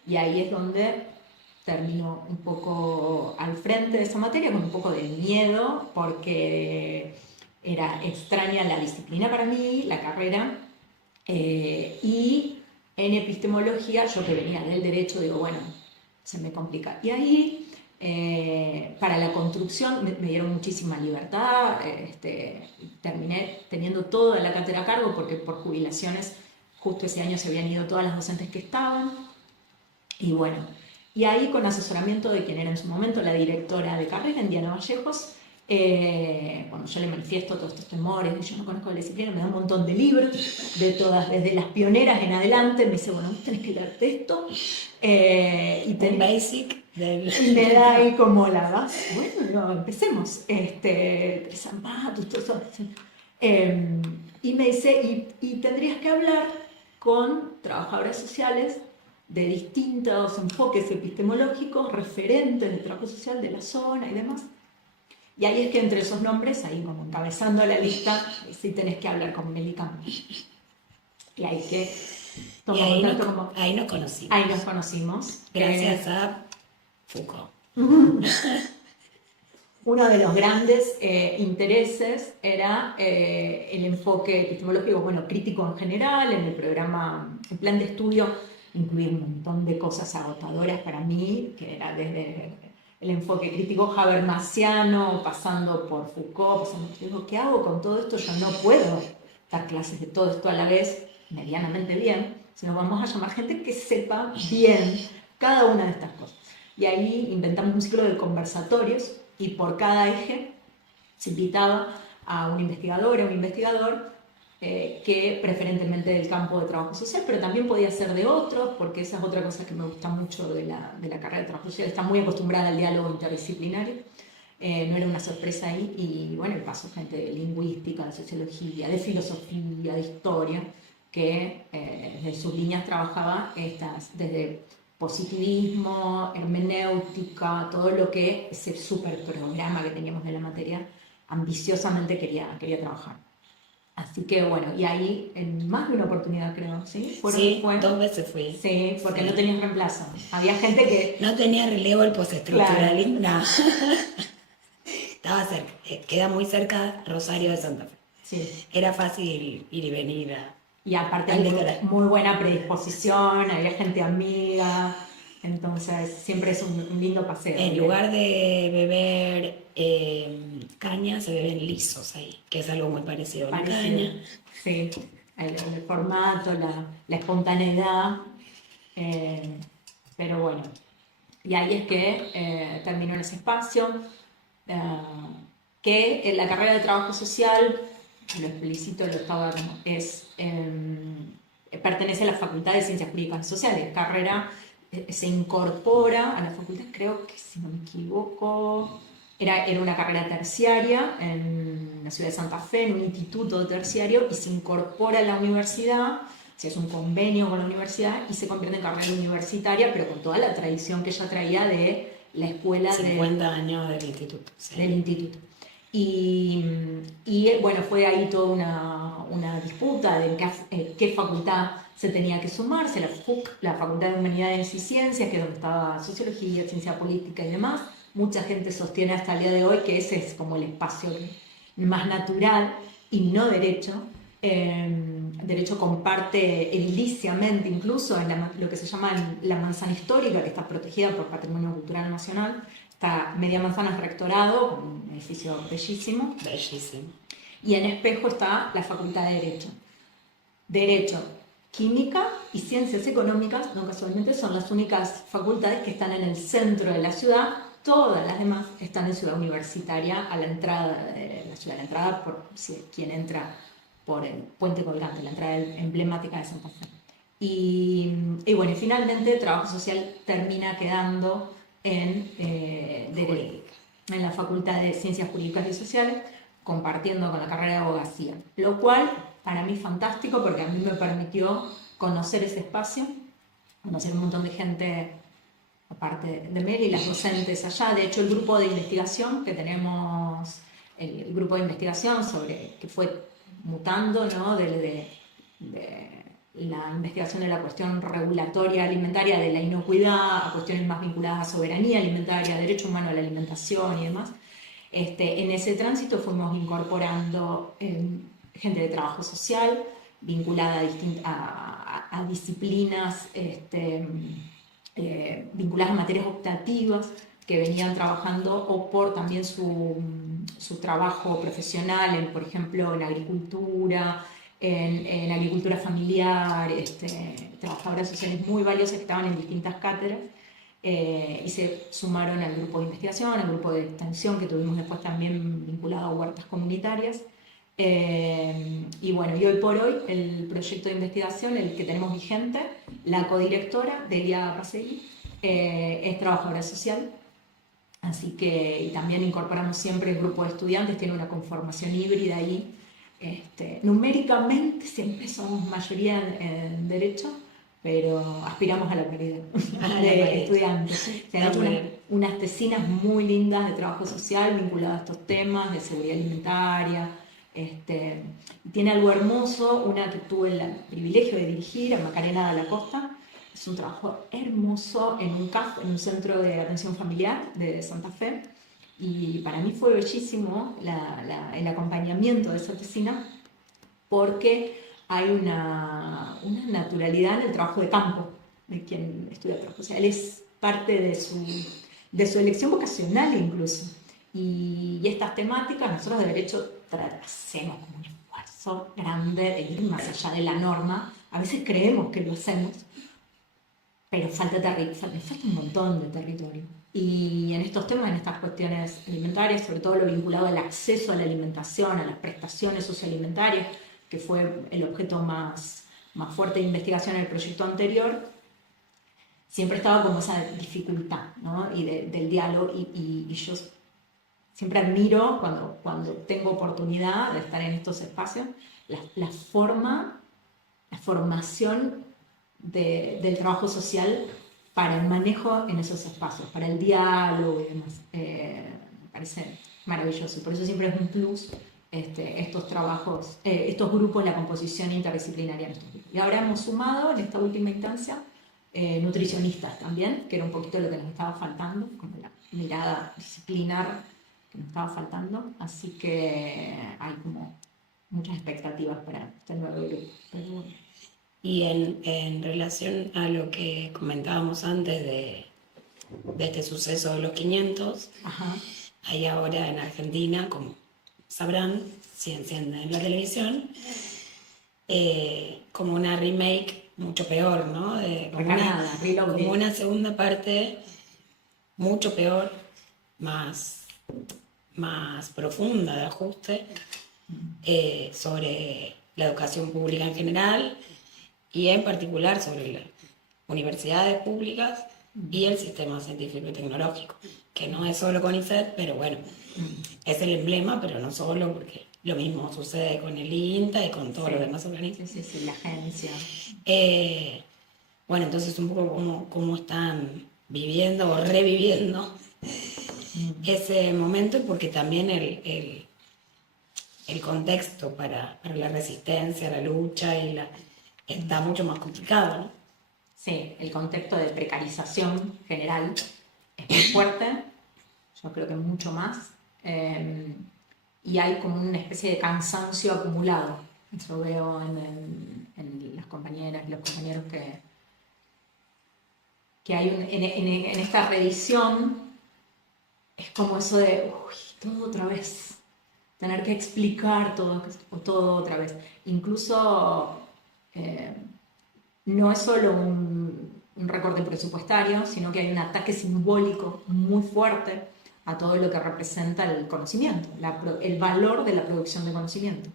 Y ahí es donde termino un poco al frente de esa materia, con un poco de miedo, porque era extraña la disciplina para mí, la carrera, y en epistemología, yo que venía del derecho, digo, bueno, se me complica. Y ahí, para la construcción, me dieron muchísima libertad, terminé teniendo toda la cátedra a cargo, porque por jubilaciones, justo ese año se habían ido todas las docentes que estaban. Y bueno, y ahí con asesoramiento de quien era en su momento la directora de carrera, Diana Vallejos, bueno, yo le manifiesto todos estos temores, yo no conozco la disciplina, me da un montón de libros, de todas, desde las pioneras en adelante, me dice, bueno, vos tenés que leerte esto, un basic del... y me da ahí como la base, bueno, empecemos, Tres Zapatos, todo eso, y me dice, y tendrías que hablar con trabajadoras sociales de distintos enfoques epistemológicos, referentes del trabajo social de la zona y demás. Y ahí es que entre esos nombres, ahí como encabezando la lista, sí tenés que hablar con Meli Campbell. Y ahí que y ahí nos conocimos. Ahí nos conocimos. Gracias a Foucault. Uno de los grandes intereses era el enfoque epistemológico, bueno, crítico en general, en el programa, el plan de estudio incluía un montón de cosas agotadoras para mí, que era desde el enfoque crítico habermasiano, pasando por Foucault, digo, ¿qué hago con todo esto? Yo no puedo dar clases de todo esto a la vez, medianamente bien, sino vamos a llamar gente que sepa bien cada una de estas cosas. Y ahí inventamos un ciclo de conversatorios, y por cada eje se invitaba a un investigador o un investigador que preferentemente del campo de trabajo social, pero también podía ser de otros, porque esa es otra cosa que me gusta mucho de la carrera de trabajo social, está muy acostumbrada al diálogo interdisciplinario, no era una sorpresa ahí, y bueno, pasó gente de lingüística, de sociología, de filosofía, de historia, que desde sus líneas trabajaba desde positivismo, hermenéutica, todo lo que ese super programa que teníamos de la materia ambiciosamente quería trabajar. Así que bueno, y ahí en más de una oportunidad creo, ¿sí? Sí, 2 veces fui. Sí, porque no tenías reemplazo. Había gente que... No tenía relevo el postestructuralismo, claro. No. Estaba cerca, queda muy cerca Rosario de Santa Fe. Sí. Era fácil ir y venir y aparte muy buena predisposición, había gente amiga, entonces siempre es un lindo paseo. En lugar de beber caña, se beben lisos ahí, que es algo muy parecido a la caña. Sí, el formato, la espontaneidad, pero bueno. Y ahí es que terminó en ese espacio, que en la carrera de trabajo social, lo explícito, lo estaba, pertenece a la Facultad de Ciencias Jurídicas y Sociales, carrera se incorpora a la facultad, creo que si no me equivoco, era una carrera terciaria en la ciudad de Santa Fe, en un instituto terciario, y se incorpora a la universidad, se hace un convenio con la universidad y se convierte en carrera universitaria, pero con toda la tradición que ella traía de la escuela 50 años del instituto. Sí. del instituto. Y bueno, fue ahí toda una disputa de qué facultad se tenía que sumarse, la FUC, la Facultad de Humanidades y Ciencias, que es donde estaba Sociología, Ciencia Política y demás. Mucha gente sostiene hasta el día de hoy que ese es como el espacio más natural y no Derecho. Derecho comparte ediliciamente incluso en lo que se llama la manzana histórica, que está protegida por Patrimonio Cultural Nacional. Está media manzana es rectorado, un edificio bellísimo. Bellísimo. Y en Espejo está la Facultad de Derecho. Derecho, Química y Ciencias Económicas, no casualmente, son las únicas facultades que están en el centro de la ciudad. Todas las demás están en Ciudad Universitaria, a la entrada de la ciudad, la entrada por quien entra por el Puente Colgante, la entrada emblemática de Santa Fe. Y bueno, y finalmente Trabajo Social termina quedando en la Facultad de Ciencias Jurídicas y Sociales, compartiendo con la carrera de abogacía, lo cual para mí es fantástico porque a mí me permitió conocer ese espacio, conocer un montón de gente aparte de Mary, las docentes allá. De hecho, el grupo de investigación que tenemos, el grupo de investigación que fue mutando, ¿no? de la investigación de la cuestión regulatoria alimentaria, de la inocuidad, a cuestiones más vinculadas a soberanía alimentaria, derecho humano a la alimentación y demás. En ese tránsito fuimos incorporando gente de trabajo social vinculada a disciplinas vinculadas a materias optativas que venían trabajando o por también su trabajo profesional, por ejemplo, en agricultura, en agricultura familiar, trabajadoras sociales muy valiosas que estaban en distintas cátedras y se sumaron al grupo de investigación, al grupo de extensión que tuvimos después también vinculado a huertas comunitarias. Y bueno, y hoy por hoy el proyecto de investigación, el que tenemos vigente, la codirectora, Delia Pasegui, es trabajadora social. Así que y también incorporamos siempre el grupo de estudiantes, tiene una conformación híbrida ahí. Numéricamente siempre somos mayoría en Derecho, pero aspiramos a la paridad de estudiantes. Se han hecho unas tesinas muy lindas de trabajo social vinculadas a estos temas de seguridad alimentaria. Tiene algo hermoso, una que tuve el privilegio de dirigir, a Macarena de la Costa. Es un trabajo hermoso en un CAF, en un centro de atención familiar de Santa Fe. Y para mí fue bellísimo el acompañamiento de esa tesina porque hay una naturalidad en el trabajo de campo de quien estudia trabajo social. Es parte de su elección vocacional incluso. Y estas temáticas nosotros de Derecho hacemos como un esfuerzo grande de ir más allá de la norma. A veces creemos que lo hacemos, pero falta un montón de territorio. Y en estos temas, en estas cuestiones alimentarias, sobre todo lo vinculado al acceso a la alimentación, a las prestaciones socioalimentarias, que fue el objeto más fuerte de investigación en el proyecto anterior, siempre estaba como esa dificultad, ¿no? Y del diálogo, y yo siempre admiro cuando tengo oportunidad de estar en estos espacios, la formación del trabajo social para el manejo en esos espacios, para el diálogo y demás. Me parece maravilloso. Por eso siempre es un plus estos trabajos, estos grupos, la composición interdisciplinaria. Y ahora hemos sumado en esta última instancia nutricionistas también, que era un poquito lo que nos estaba faltando, como la mirada disciplinar que nos estaba faltando. Así que hay como muchas expectativas para este nuevo grupo. Pero bueno. Y en relación a lo que comentábamos antes de este suceso de los 500, Ajá. hay ahora en Argentina, como sabrán, si encienden la televisión, como una remake mucho peor, ¿no? Como una segunda parte mucho peor, más profunda de ajuste, sobre la educación pública en general, y en particular sobre la universidades públicas y el sistema científico y tecnológico, que no es solo CONICET, pero bueno, es el emblema, pero no solo, porque lo mismo sucede con el INTA y con todos los demás organismos. Sí, la agencia. Bueno, entonces un poco cómo están viviendo o reviviendo ese momento, porque también el contexto para la resistencia, la lucha está mucho más complicado, ¿no? Sí, el contexto de precarización general es muy fuerte, yo creo que mucho más, y hay como una especie de cansancio acumulado. Eso veo en las compañeras y los compañeros que hay en esta revisión, es como eso de, uy, todo otra vez, tener que explicar todo otra vez. Incluso no es solo un recorte presupuestario, sino que hay un ataque simbólico muy fuerte a todo lo que representa el conocimiento, el valor de la producción de conocimiento.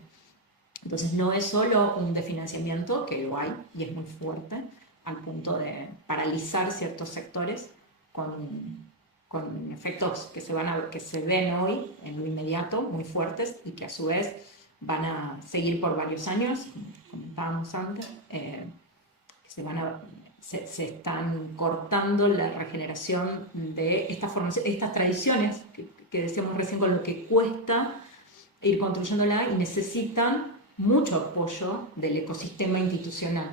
Entonces no es solo un desfinanciamiento, que lo hay y es muy fuerte, al punto de paralizar ciertos sectores con efectos que se ven hoy en lo inmediato, muy fuertes, y que a su vez van a seguir por varios años, como comentábamos antes, se están cortando la regeneración de estas tradiciones que decíamos recién, con lo que cuesta ir construyéndola, y necesitan mucho apoyo del ecosistema institucional.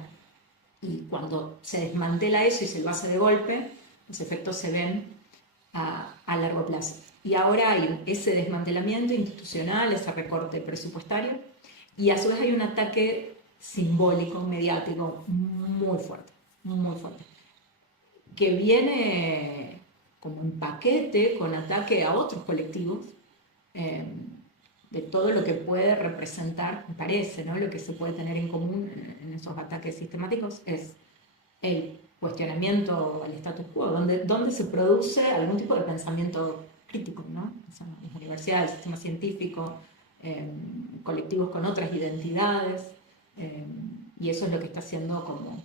Y cuando se desmantela eso y se lo hace de golpe, los efectos se ven a largo plazo. Y ahora hay ese desmantelamiento institucional, ese recorte presupuestario, y a su vez hay un ataque simbólico, mediático, muy fuerte, que viene como en paquete con ataque a otros colectivos, de todo lo que puede representar, me parece, ¿no? Lo que se puede tener en común en esos ataques sistemáticos es el cuestionamiento al status quo, donde se produce algún tipo de pensamiento crítico, ¿no? O sea, las universidades, el sistema científico, colectivos con otras identidades, y eso es lo que está siendo como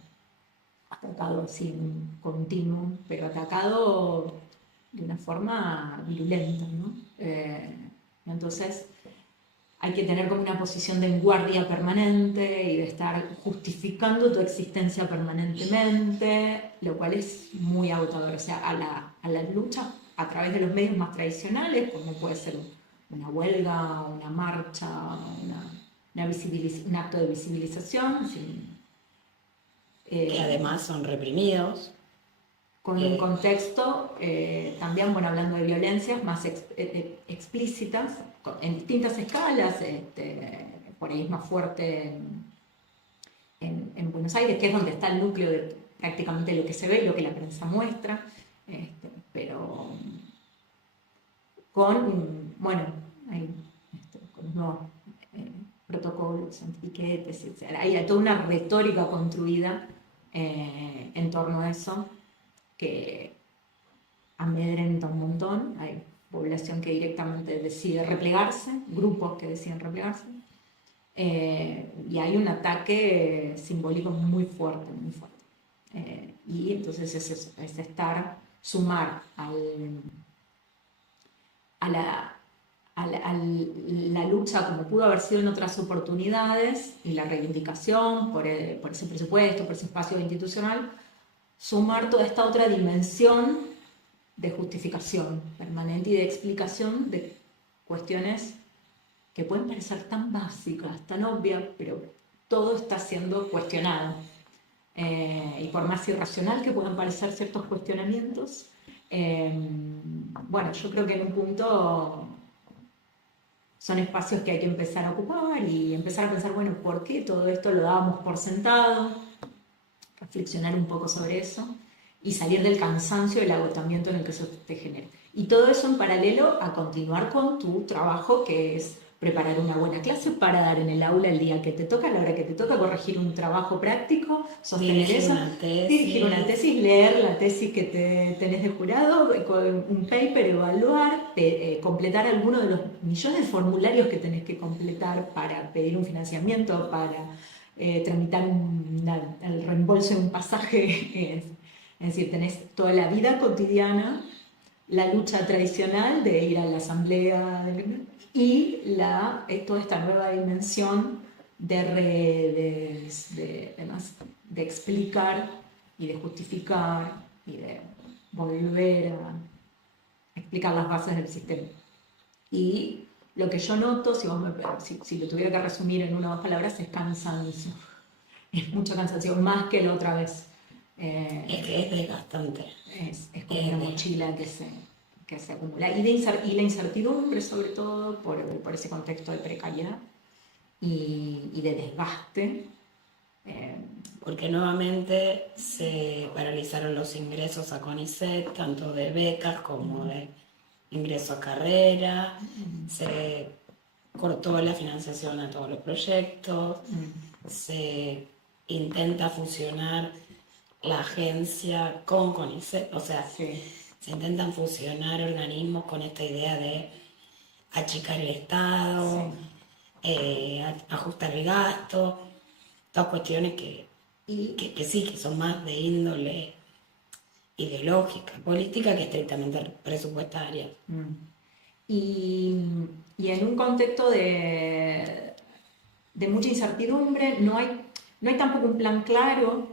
atacado sin continuo, pero atacado de una forma virulenta, ¿no? Entonces hay que tener como una posición de guardia permanente y de estar justificando tu existencia permanentemente, lo cual es muy agotador. O sea, a la lucha a través de los medios más tradicionales, como puede ser una huelga, una marcha, un acto de visibilización, que además son reprimidos. Con un contexto, también, bueno, hablando de violencias más explícitas, en distintas escalas, por ahí es más fuerte en Buenos Aires, que es donde está el núcleo de prácticamente lo que se ve, lo que la prensa muestra, pero con, bueno, con los nuevos protocolos, antipiquetes, etc. Hay toda una retórica construida en torno a eso, que amedrenta un montón. Hay población que directamente decide replegarse, grupos que deciden replegarse, y hay un ataque simbólico muy fuerte, y entonces es eso, es sumar a la lucha como pudo haber sido en otras oportunidades, y la reivindicación por ese presupuesto, por ese espacio institucional, sumar toda esta otra dimensión de justificación permanente y de explicación de cuestiones que pueden parecer tan básicas, tan obvias, pero todo está siendo cuestionado. Y por más irracional que puedan parecer ciertos cuestionamientos, bueno, yo creo que en un punto son espacios que hay que empezar a ocupar y empezar a pensar, bueno, ¿por qué todo esto lo dábamos por sentado? Reflexionar un poco sobre eso y salir del cansancio y el agotamiento en el que eso te genera. Y todo eso en paralelo a continuar con tu trabajo, que es preparar una buena clase para dar en el aula el día que te toca, a la hora que te toca, corregir un trabajo práctico, sostener eso, dirigir una tesis, leer la tesis que tenés de jurado, con un paper, evaluar, completar alguno de los millones de formularios que tenés que completar para pedir un financiamiento, para tramitar el reembolso de un pasaje Es decir, tenés toda la vida cotidiana, la lucha tradicional de ir a la asamblea y toda esta nueva dimensión de redes, de explicar y de justificar y de volver a explicar las bases del sistema. Y lo que yo noto, si lo tuviera que resumir en una o dos palabras, es cansancio. Es mucho cansancio, más que la otra vez. Es que es desgastante. Es como una mochila que se acumula. Y la incertidumbre, sobre todo, por ese contexto de precariedad y de desgaste. Porque nuevamente se paralizaron los ingresos a CONICET, tanto de becas como de ingreso a carrera, se cortó la financiación a todos los proyectos, se intenta fusionar la agencia con CONICET, o sea, Sí. se intentan fusionar organismos con esta idea de achicar el Estado, ajustar el gasto, todas cuestiones que sí, que son más de índole ideológica, política, que estrictamente presupuestaria. Y en un contexto de mucha incertidumbre, no hay tampoco un plan claro,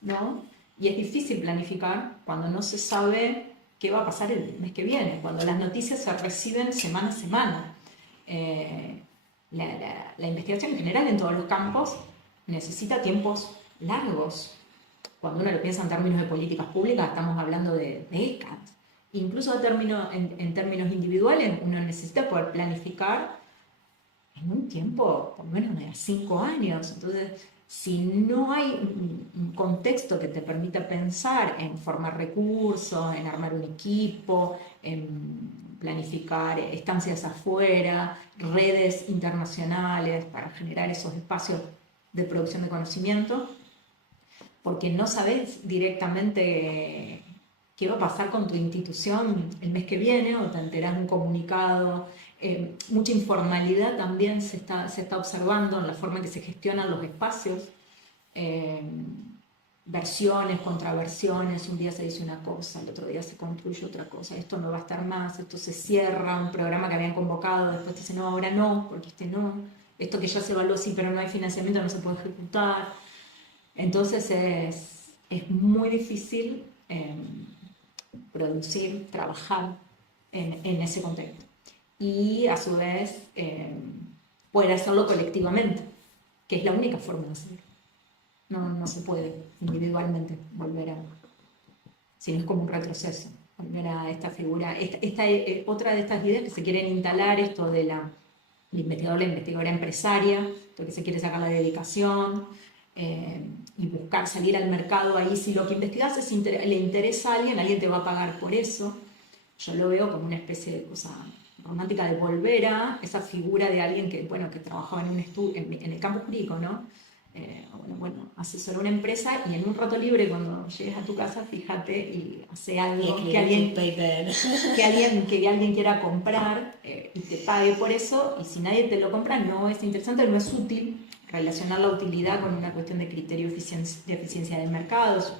¿no? Y es difícil planificar cuando no se sabe qué va a pasar el mes que viene, cuando las noticias se reciben semana a semana. La investigación en general en todos los campos necesita tiempos largos. Cuando uno lo piensa en términos de políticas públicas, estamos hablando de décadas. Incluso en términos individuales, uno necesita poder planificar en un tiempo por lo menos de 5 años. Entonces, si no hay un contexto que te permita pensar en formar recursos, en armar un equipo, en planificar estancias afuera, redes internacionales para generar esos espacios de producción de conocimiento, porque no sabes directamente qué va a pasar con tu institución el mes que viene, o te enterás de un comunicado. Mucha informalidad también se está observando en la forma en que se gestionan los espacios. Versiones, contraversiones, un día se dice una cosa, el otro día se construye otra cosa, esto no va a estar más, esto se cierra, un programa que habían convocado, después te dicen no, ahora no, porque no, esto que ya se evaluó sí, pero no hay financiamiento, no se puede ejecutar. Entonces es muy difícil producir, trabajar en ese contexto. Y a su vez poder hacerlo colectivamente, que es la única forma de hacerlo. No se puede individualmente volver a, sino es como un retroceso, volver a esta figura, otra de estas ideas que se quieren instalar, esto de la investigadora empresaria, porque se quiere sacar la dedicación y buscar salir al mercado. Ahí si lo que investigas le interesa a alguien te va a pagar por eso. Yo lo veo como una especie de cosa romántica de volver a esa figura de alguien que trabajaba en un estudio, en el campo jurídico, ¿no? Asesoró una empresa y en un rato libre, cuando llegues a tu casa, fíjate y hace algo que alguien quiera comprar y te pague por eso, y si nadie te lo compra no es interesante, no es útil. Relacionar la utilidad con una cuestión de criterio de eficiencia del mercado es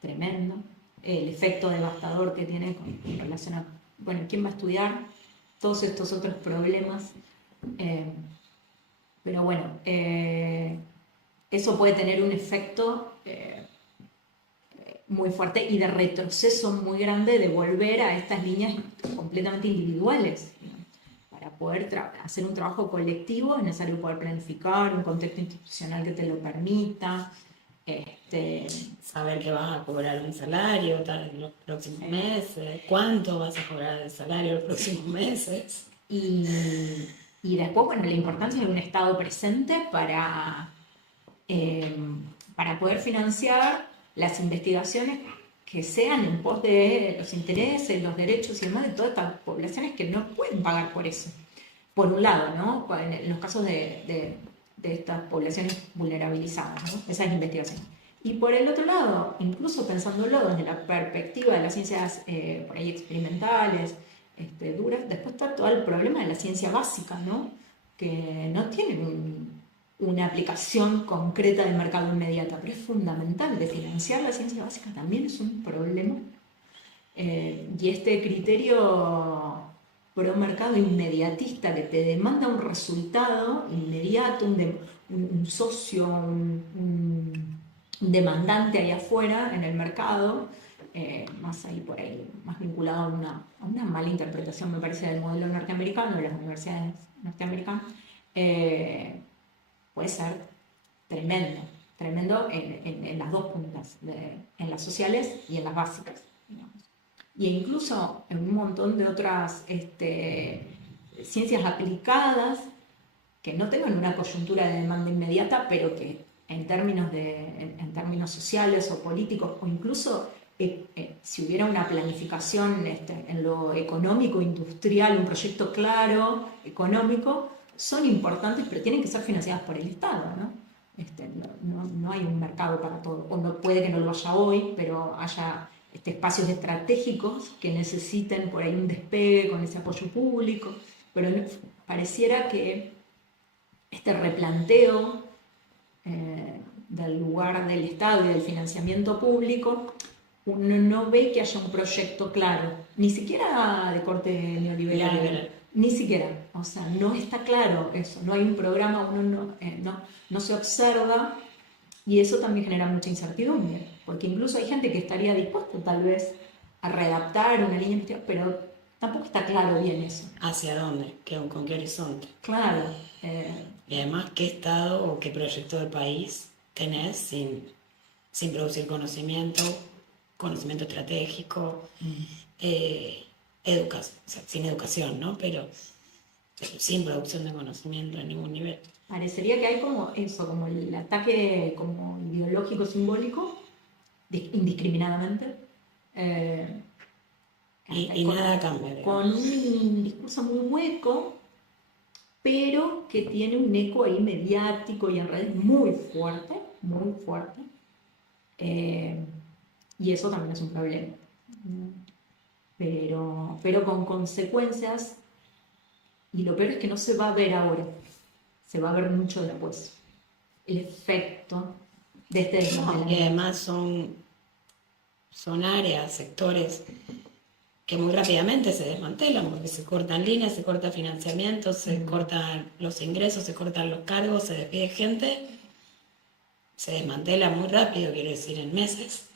tremendo. El efecto devastador que tiene con relación a, ¿quién va a estudiar todos estos otros problemas? Pero eso puede tener un efecto muy fuerte y de retroceso muy grande, de volver a estas líneas completamente individuales. Para poder hacer un trabajo colectivo es necesario poder planificar un contexto institucional que te lo permita. Saber que vas a cobrar un salario en los próximos meses, cuánto vas a cobrar de salario los próximos meses. Y después, la importancia de un Estado presente para poder financiar las investigaciones que sean en pos de los intereses, los derechos y demás de todas estas poblaciones que no pueden pagar por eso. Por un lado, ¿no? En los casos de estas poblaciones vulnerabilizadas, ¿no? Esas investigaciones. Y por el otro lado, incluso pensándolo desde la perspectiva de las ciencias por ahí experimentales, duras, después está todo el problema de la ciencia básica, ¿no? Que no tiene una aplicación concreta de mercado inmediata, pero es fundamental. De financiar la ciencia básica también es un problema. Y este criterio pro mercado inmediatista que te demanda un resultado inmediato, un socio, un demandante ahí afuera en el mercado, más ahí por ahí, más vinculado a una mala interpretación, me parece, del modelo norteamericano, de las universidades norteamericanas, puede ser tremendo, tremendo en las dos puntas, en las sociales y en las básicas, digamos. Y incluso en un montón de otras ciencias aplicadas que no tengan una coyuntura de demanda inmediata, pero que en términos sociales o políticos, o incluso si hubiera una planificación en lo económico, industrial, un proyecto claro, económico, son importantes, pero tienen que ser financiadas por el Estado, ¿no? No hay un mercado para todo, o no, puede que no lo haya hoy, pero haya espacios estratégicos que necesiten por ahí un despegue con ese apoyo público, pero pareciera que este replanteo del lugar del Estado y del financiamiento público, uno no ve que haya un proyecto claro, ni siquiera de corte neoliberal, ni siquiera, o sea, no está claro eso, no hay un programa, uno no se observa, y eso también genera mucha incertidumbre, porque incluso hay gente que estaría dispuesta tal vez a readaptar una línea, pero tampoco está claro bien eso. ¿Hacia dónde? ¿Con qué horizonte? Claro. Y además, ¿qué estado o qué proyecto de país tenés sin producir conocimiento estratégico, o sea, sin educación, ¿no? Pero sin producción de conocimiento en ningún nivel. Parecería que hay como eso, como el ataque como ideológico simbólico, indiscriminadamente. Y nada cambia. Con un discurso muy hueco, pero que tiene un eco ahí mediático y en redes muy fuerte, muy fuerte. Y eso también es un problema. Pero con consecuencias, y lo peor es que no se va a ver ahora, se va a ver mucho después. El efecto de este desmantelamiento. Y además son áreas, sectores que muy rápidamente se desmantelan, porque se cortan líneas, se corta financiamiento, se cortan los ingresos, se cortan los cargos, se despide gente, se desmantela muy rápido, quiero decir, en meses,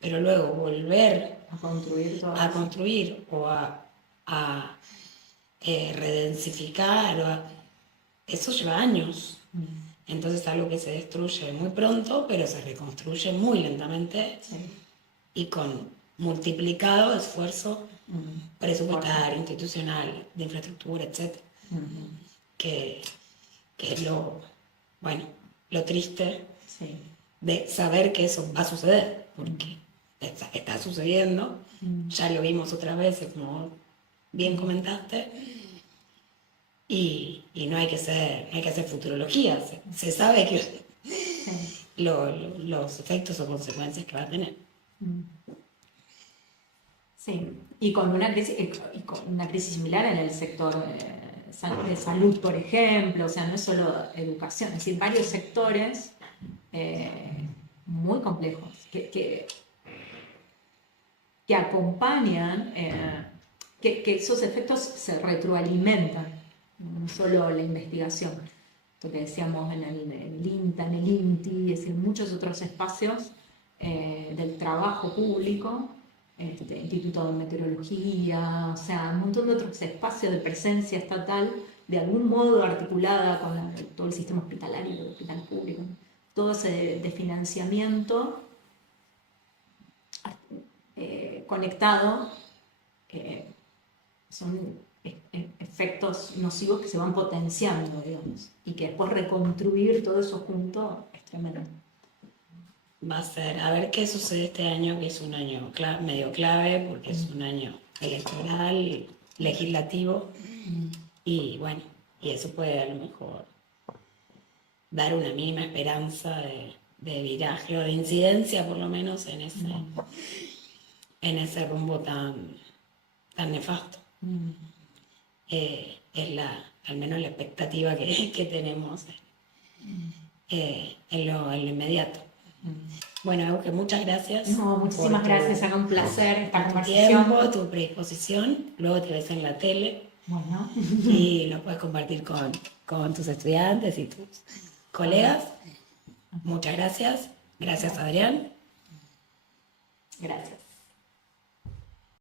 pero luego volver a construir o a redensificar, eso lleva años. Entonces algo que se destruye muy pronto, pero se reconstruye muy lentamente, y con multiplicado esfuerzo presupuestario, institucional, de infraestructura, etc. Que es lo triste de saber que eso va a suceder, porque está sucediendo, ya lo vimos otras veces, como bien comentaste, y no hay que hacer futurología, se sabe que los efectos o consecuencias que va a tener. Sí, y con una crisis similar en el sector de salud, por ejemplo, o sea, no es solo educación, es decir, varios sectores muy complejos que acompañan, que esos efectos se retroalimentan, no solo la investigación, lo que decíamos en el INTA, en el INTI, es decir, muchos otros espacios del trabajo público, Instituto de Meteorología, o sea, un montón de otros espacios de presencia estatal, de algún modo articulada con todo el sistema hospitalario, el hospital público, todo ese de financiamiento conectado, son efectos nocivos que se van potenciando, digamos, y que después reconstruir todo eso junto es tremendo. Va a ser, a ver qué sucede este año, que es un año medio clave, porque es un año electoral, legislativo, y bueno, y eso puede a lo mejor dar una mínima esperanza de viraje o de incidencia, por lo menos, en ese rumbo tan nefasto. Es al menos la expectativa que tenemos en lo inmediato. Bueno, Auge, muchas gracias. No, muchísimas gracias, era un placer esta por tu conversación. tiempo, tu predisposición. Luego te ves en la tele Bueno, y lo puedes compartir con tus estudiantes y tus colegas. Muchas gracias. Gracias, Adrián. gracias.